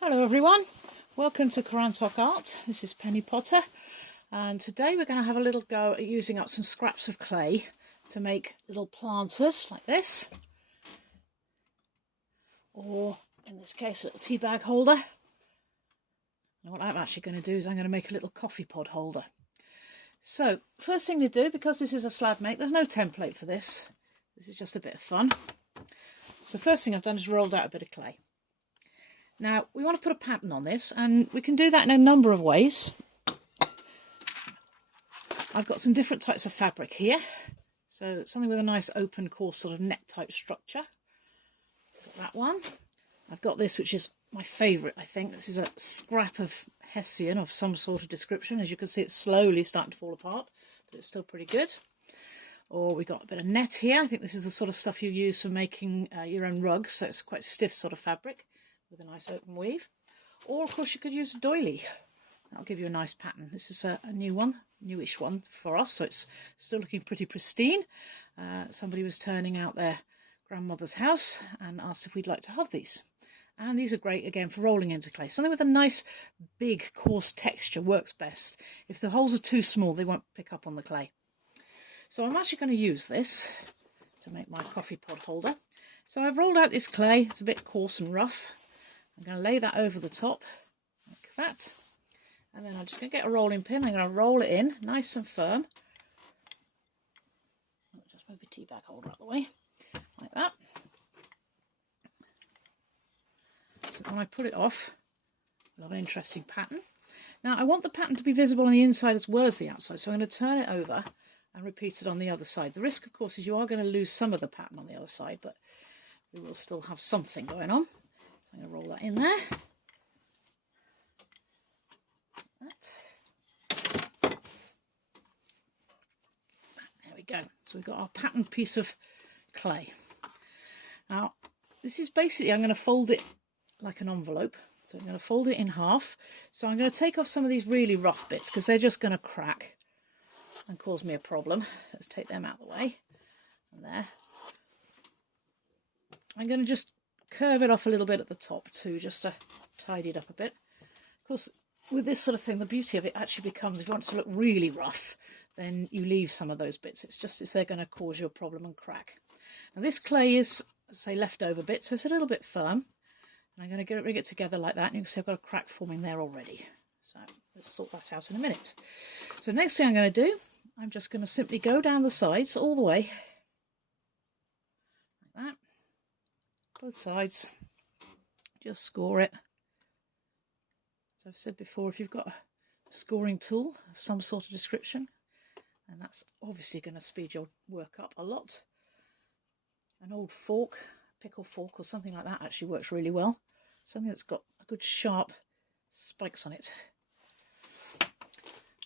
Hello everyone, welcome to Karantok Art. This is Penny Potter, and today we're going to have a little go at using up some scraps of clay to make little planters like this, or in this case a little tea bag holder. And what I'm actually going to do is I'm going to make a little coffee pod holder. So first thing to do, because this is a slab make, there's no template for this. This is just a bit of fun. So first thing I've done is rolled out a bit of clay. Now, we want to put a pattern on this, and we can do that in a number of ways. I've got some different types of fabric here. So something with a nice open, coarse sort of net type structure. Got that one. I've got this, which is my favourite, I think. This is a scrap of Hessian of some sort of description. As you can see, it's slowly starting to fall apart, but it's still pretty good. Or we've got a bit of net here. I think this is the sort of stuff you use for making your own rugs. So it's quite stiff sort of fabric with a nice open weave. Or of course you could use a doily. That'll give you a nice pattern. This is a new one, newish one for us, so it's still looking pretty pristine. Somebody was turning out their grandmother's house and asked if we'd like to have these. And these are great again for rolling into clay. Something with a nice big coarse texture works best. If the holes are too small, they won't pick up on the clay. So I'm actually going to use this to make my coffee pod holder. So I've rolled out this clay. It's a bit coarse and rough. I'm going to lay that over the top like that, and then I'm just going to get a rolling pin. I'm going to roll it in nice and firm. I'll just move the tea bag holder out of the way like that. So when I put it off, we'll have an interesting pattern. Now I want the pattern to be visible on the inside as well as the outside, so I'm going to turn it over and repeat it on the other side. The risk, of course, is you are going to lose some of the pattern on the other side, but we will still have something going on. So I'm going to roll that in there. There we go. So we've got our patterned piece of clay. Now, this is basically, I'm going to fold it like an envelope. So I'm going to fold it in half. So I'm going to take off some of these really rough bits because they're just going to crack and cause me a problem. Let's take them out of the way. And there. I'm going to just curve it off a little bit at the top too, just to tidy it up a bit. Of course, with this sort of thing, the beauty of it actually becomes, if you want it to look really rough, then you leave some of those bits. It's just if they're going to cause you a problem and crack. Now this clay is, say, leftover bit, so it's a little bit firm. And I'm going to rig it together like that, and you can see I've got a crack forming there already. So let's sort that out in a minute. So next thing I'm going to do, I'm just going to simply go down the sides all the way, like that. Both sides, just score it. As I've said before, if you've got a scoring tool of some sort of description, then that's obviously going to speed your work up a lot. An old fork, pickle fork or something like that actually works really well. Something that's got a good sharp spikes on it.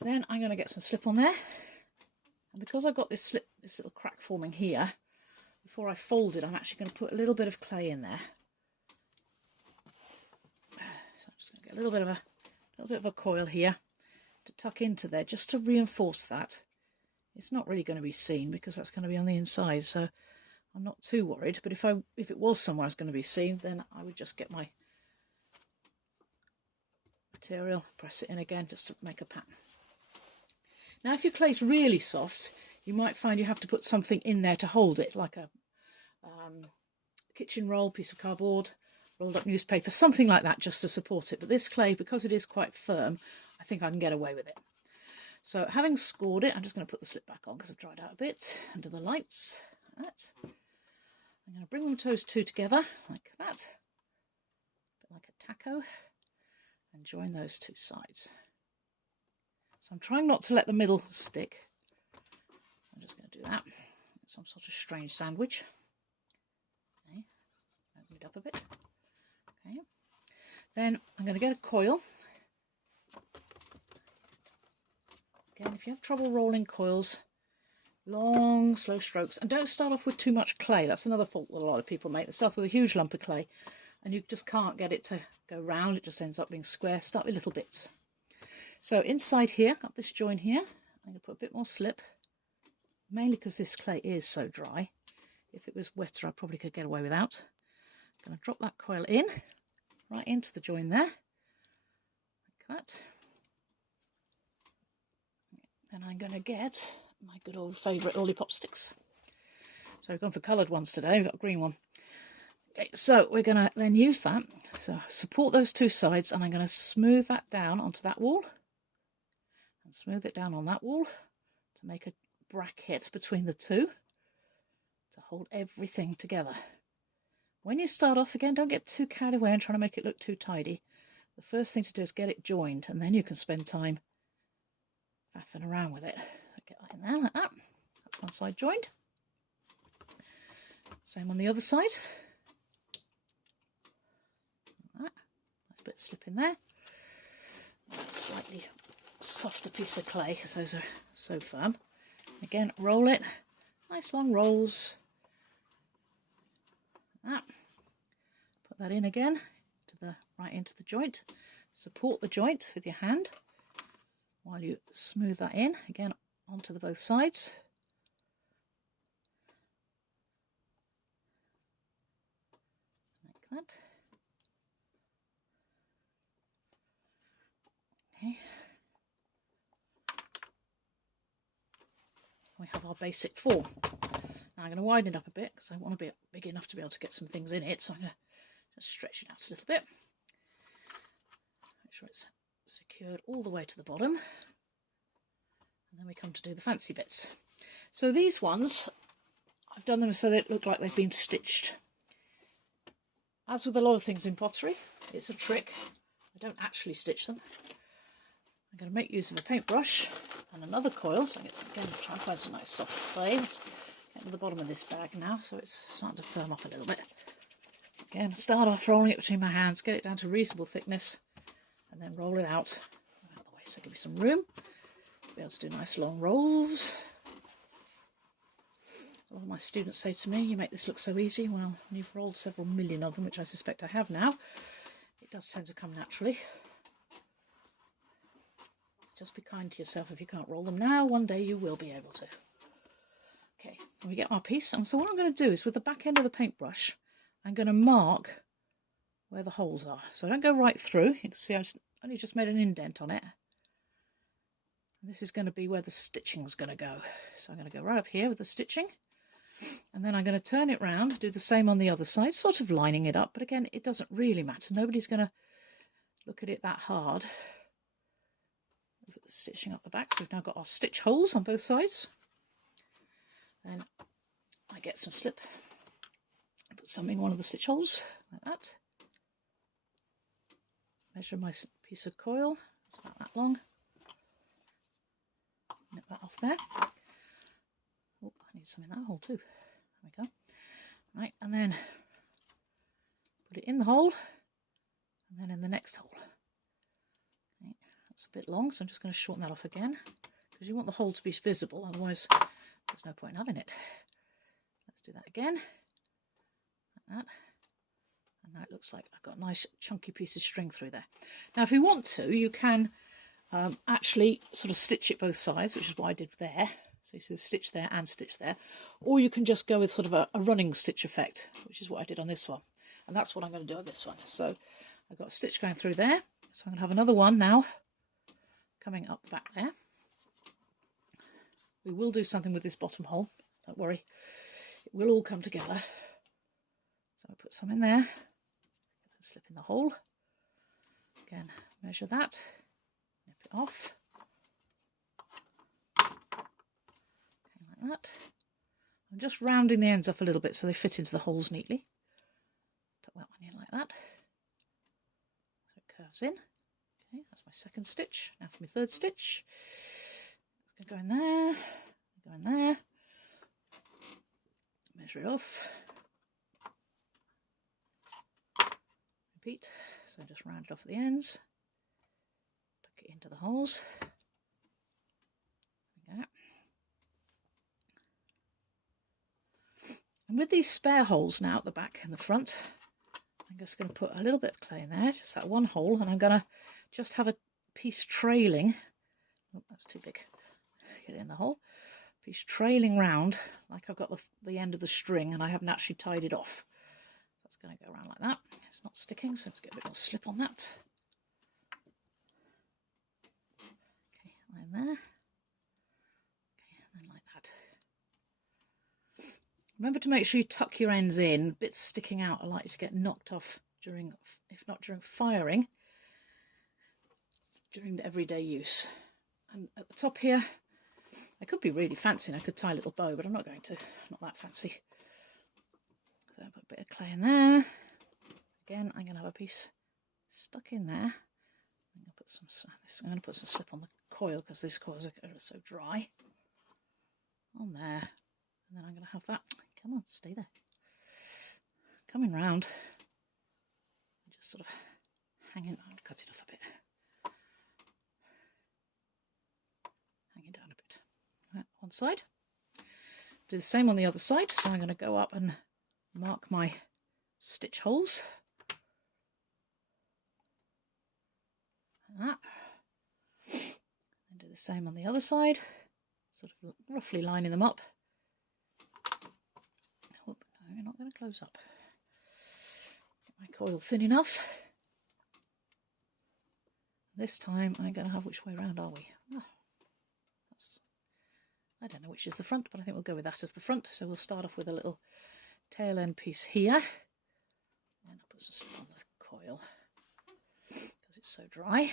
Then I'm going to get some slip on there, and because I've got this little crack forming here, before I fold it, I'm actually going to put a little bit of clay in there. So I'm just going to get a little bit of a coil here to tuck into there, just to reinforce that. It's not really going to be seen because that's going to be on the inside, so I'm not too worried. But if it was somewhere it's going to be seen, then I would just get my material, press it in again, just to make a pattern. Now, if your clay's really soft, you might find you have to put something in there to hold it, like a kitchen roll, piece of cardboard, rolled up newspaper, something like that, just to support it. But this clay, because it is quite firm, I think I can get away with it. So having scored it, I'm just going to put the slip back on because I've dried out a bit under the lights. Like that. I'm going to bring them toes two together like that, a bit like a taco, and join those two sides. So I'm trying not to let the middle stick. I'm just going to do that. Some sort of strange sandwich. Okay. Open it up a bit. Okay. Then I'm going to get a coil. Again, if you have trouble rolling coils, long, slow strokes. And don't start off with too much clay. That's another fault that a lot of people make. They start with a huge lump of clay and you just can't get it to go round. It just ends up being square. Start with little bits. So inside here, up this join here, I'm going to put a bit more slip, mainly because this clay is so dry. If it was wetter, I probably could get away without. I'm going to drop that coil in right into the join there, like that. Then I'm going to get my good old favourite lollipop sticks. So we've gone for coloured ones today, we've got a green one. Okay, so we're going to then use that. So support those two sides, and I'm going to smooth that down onto that wall. And smooth it down on that wall to make a bracket between the two to hold everything together. When you start off, again, don't get too carried away and trying to make it look too tidy. The first thing to do is get it joined, and then you can spend time faffing around with it. So get that in there like that. That's one side joined. Same on the other side. Like that. Nice bit of slip in there. Slightly softer piece of clay because those are so firm. Again, roll it. Nice long rolls. Like that. Put that in again right into the joint. Support the joint with your hand while you smooth that in again onto the both sides. Like that. Okay. We have our basic form. Now I'm going to widen it up a bit because I want to be big enough to be able to get some things in it. So I'm going to just stretch it out a little bit. Make sure it's secured all the way to the bottom. And then we come to do the fancy bits. So these ones, I've done them so they look like they've been stitched. As with a lot of things in pottery, it's a trick. I don't actually stitch them. I'm going to make use of a paintbrush and another coil. So I get to, again, try and find some nice soft clay. Let's get to the bottom of this bag now, so it's starting to firm up a little bit. Again, start off rolling it between my hands, get it down to reasonable thickness, and then roll it out of the way. So give me some room. Be able to do nice long rolls. A lot of my students say to me, "You make this look so easy." Well, when you've rolled several million of them, which I suspect I have now, it does tend to come naturally. Just be kind to yourself if you can't roll them now. One day you will be able to. Okay, we get our piece. And so what I'm going to do is with the back end of the paintbrush, I'm going to mark where the holes are. So I don't go right through. You can see I've only just made an indent on it. And this is going to be where the stitching is going to go. So I'm going to go right up here with the stitching. And then I'm going to turn it round, do the same on the other side, sort of lining it up. But again, it doesn't really matter. Nobody's going to look at it that hard. Put the stitching up the back. So we've now got our stitch holes on both sides. Then I get some slip. Put some in one of the stitch holes, like that. Measure my piece of coil. It's about that long. Nip that off there. Oh, I need some in that hole too. There we go. Right, and then put it in the hole, and then in the next hole. Okay, that's a bit long, so I'm just going to shorten that off again, because you want the hole to be visible, otherwise there's no point in having it. Let's do that again, like that. And now it looks like I've got a nice chunky piece of string through there. Now if you want to, you can actually sort of stitch it both sides, which is what I did there. So you see the stitch there and stitch there. Or you can just go with sort of a running stitch effect, which is what I did on this one. And that's what I'm going to do on this one. So I've got a stitch going through there. So I'm going to have another one now coming up the back there. We will do something with this bottom hole. Don't worry. It will all come together. So I put some in there. Slip in the hole. Again, measure that. Nip it off. Okay, like that. I'm just rounding the ends off a little bit so they fit into the holes neatly. Tuck that one in like that. So it curves in. Okay, that's my second stitch. Now for my third stitch. It's going to go in there. Go in there. Measure it off. Repeat. So just round it off at the ends. Tuck it into the holes. There we go. And with these spare holes now at the back and the front, I'm just going to put a little bit of clay in there, just that one hole, and I'm going to just have a piece trailing. Oh, that's too big. Get it in the hole. Piece trailing round, like I've got the end of the string, and I haven't actually tied it off. that's going to go around like that. It's not sticking, so let's get a bit more slip on that. Okay, line there. Okay, and then like that. Remember to make sure you tuck your ends in. Bits sticking out are likely to get knocked off during, if not during firing, during the everyday use. And at the top here, I could be really fancy and I could tie a little bow, but I'm not going to. I'm not that fancy. So I put a bit of clay in there. Again, I'm going to have a piece stuck in there. I'm going to put some slip on the coil because these coils are so dry. On there. And then I'm going to have that. Come on, stay there. Coming round. Just sort of hanging. I'll cut it off a bit. Hanging down a bit. Right, one side. Do the same on the other side. So I'm going to go up and mark my stitch holes. Like that. And do the same on the other side. Sort of roughly lining them up. Oh, no, you're not going to close up. Get my coil thin enough. This time I'm going to have, which way round are we? Oh, I don't know which is the front, but I think we'll go with that as the front. So we'll start off with a little tail end piece here. And I'll put some slip on the coil because it's so dry.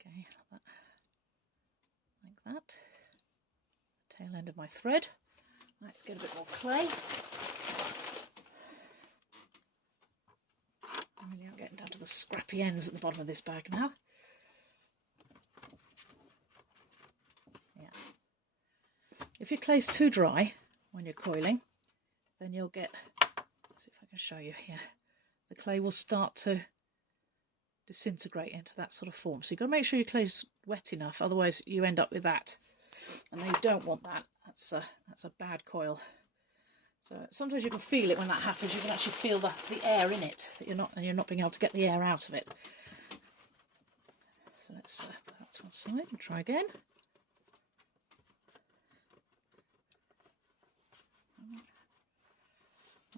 Okay, like that. Tail end of my thread. Right, get a bit more clay. I'm getting down to the scrappy ends at the bottom of this bag now. Yeah. If your clay's too dry when you're coiling, then you'll get, let's see if I can show you here, the clay will start to disintegrate into that sort of form. So you've got to make sure your clay's wet enough, otherwise you end up with that. And you don't want that. That's a bad coil. So sometimes you can feel it when that happens. You can actually feel the air in it that you're not being able to get the air out of it. So let's put that to one side and try again.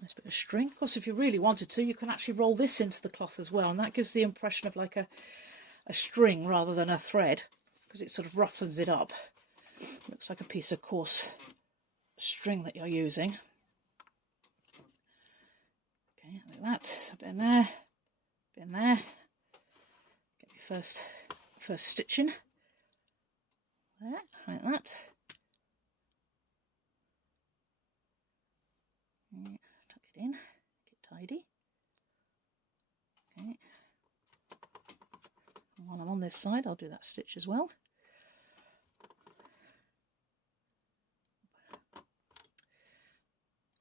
Nice bit of string. Of course, if you really wanted to, you can actually roll this into the cloth as well, and that gives the impression of like a string rather than a thread, because it sort of roughens it up. Looks like a piece of coarse string that you're using. Okay, like that. So a bit in there, bit in there. Get your first stitch in. There, like that. Tuck it in, get tidy. Okay. And while I'm on this side, I'll do that stitch as well.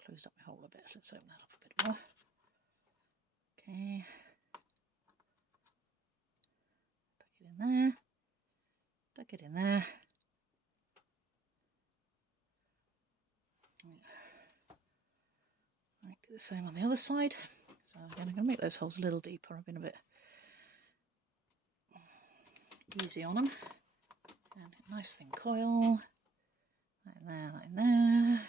Closed up my hole a bit. Let's open that up a bit more. Okay. Tuck it in there. Tuck it in there. Right, do the same on the other side. So again, I'm going to make those holes a little deeper. I've been a bit easy on them. And a nice thin coil. Like there, like there.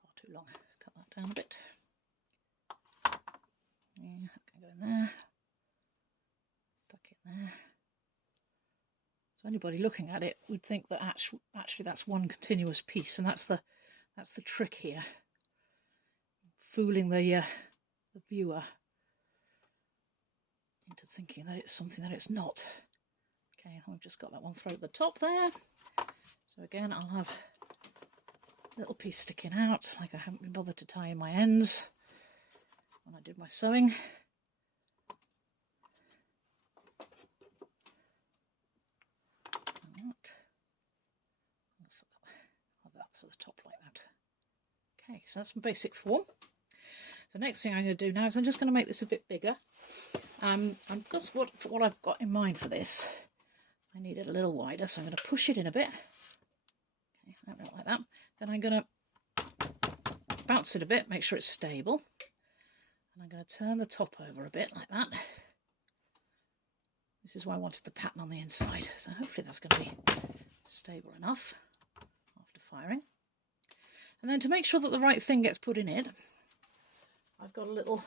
Far too long. Cut that down a bit. Yeah, that can go in there. Tuck it in there. So anybody looking at it would think that actually that's one continuous piece, and that's the trick here. Fooling the viewer into thinking that it's something that it's not. Okay, I've just got that one throat at the top there. So again, I'll have a little piece sticking out, like I haven't been bothered to tie in my ends when I did my sewing. That's at the top like that. Okay, so that's my basic form. The next thing I'm going to do now is I'm just going to make this a bit bigger. Because what I've got in mind for this, I need it a little wider, so I'm going to push it in a bit. Okay, like that. Then I'm going to bounce it a bit, make sure it's stable. And I'm going to turn the top over a bit like that. This is why I wanted the pattern on the inside. So hopefully that's going to be stable enough after firing. And then to make sure that the right thing gets put in it, I've got a little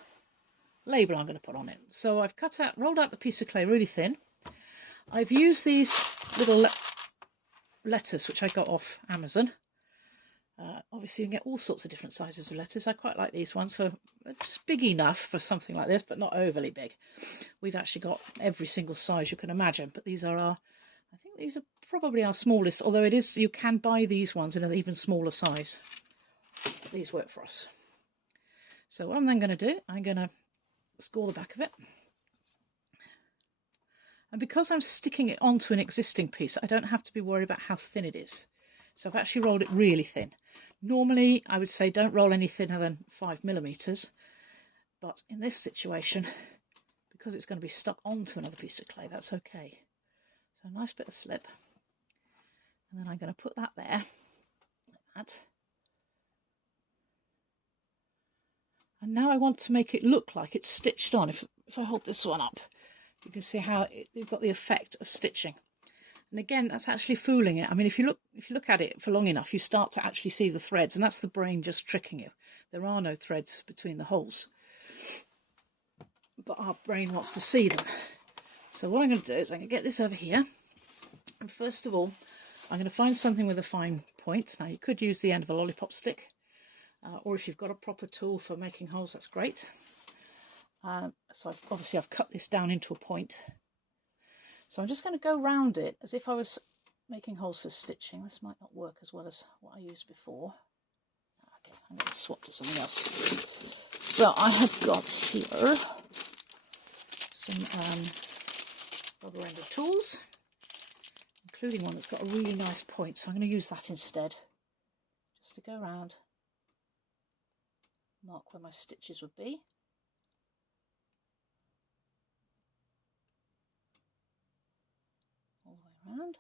label I'm going to put on it. So I've rolled out the piece of clay really thin. I've used these little letters which I got off Amazon. Obviously you can get all sorts of different sizes of letters. I quite like these ones for just big enough for something like this, but not overly big. We've actually got every single size you can imagine, but these are I think these are probably our smallest, although you can buy these ones in an even smaller size. These work for us. So what I'm then going to do, I'm going to score the back of it. And because I'm sticking it onto an existing piece, I don't have to be worried about how thin it is. So I've actually rolled it really thin. Normally, I would say don't roll any thinner than 5mm. But in this situation, because it's going to be stuck onto another piece of clay, that's okay. So a nice bit of slip. And then I'm going to put that there, like that. And now I want to make it look like it's stitched on. If I hold this one up, you can see how you've got the effect of stitching. And again, that's actually fooling it. I mean, if you look at it for long enough, you start to actually see the threads, and that's the brain just tricking you. There are no threads between the holes, but our brain wants to see them. So what I'm going to do is I'm going to get this over here, and first of all, I'm going to find something with a fine point. Now, you could use the end of a lollipop stick. Or if you've got a proper tool for making holes, that's great. So I've cut this down into a point. So I'm just going to go round it as if I was making holes for stitching. This might not work as well as what I used before. Okay, I'm going to swap to something else. So I have got here some rubber-ended tools, including one that's got a really nice point. So I'm going to use that instead, just to go around. Mark where my stitches would be. All the way around.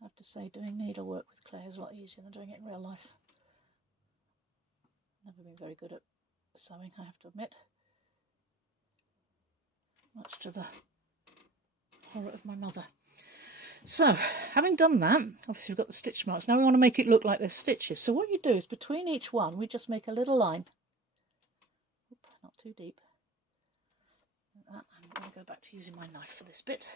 I have to say, doing needlework with clay is a lot easier than doing it in real life. Never been very good at sewing, I have to admit. Much to the horror of my mother. So, having done that, obviously we've got the stitch marks. Now we want to make it look like there's stitches. So what you do is between each one, we just make a little line. Oop, not too deep. Like that. I'm going to go back to using my knife for this bit.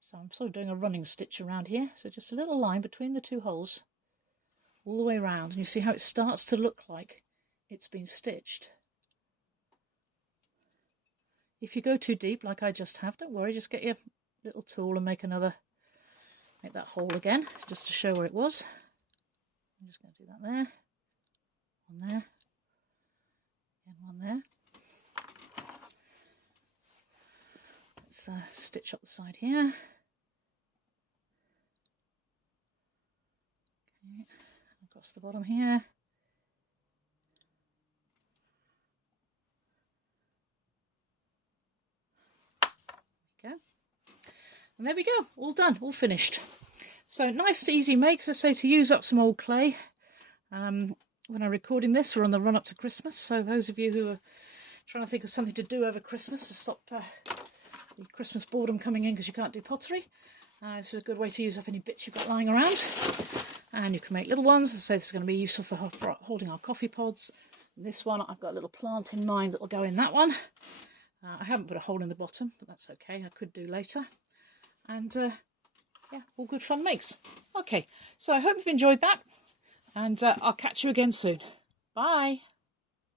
So I'm sort of doing a running stitch around here. So just a little line between the two holes, all the way around. And you see how it starts to look like it's been stitched. If you go too deep, like I just have, don't worry, just get your little tool and make that hole again, just to show where it was. I'm just going to do that there, one there, and one there. Let's stitch up the side here. Okay, across the bottom here. Go. And there we go, all done, all finished. So nice to easy make, as I say, to use up some old clay. When I'm recording this, we're on the run up to Christmas, so those of you who are trying to think of something to do over Christmas to stop the Christmas boredom coming in because you can't do pottery, this is a good way to use up any bits you've got lying around. And you can make little ones. As I say, this is going to be useful for holding our coffee pods. And this one, I've got a little plant in mind that will go in that one. I haven't put a hole in the bottom, but that's okay, I could do later. And yeah, all good fun makes. Okay, so I hope you've enjoyed that, and I'll catch you again soon. Bye.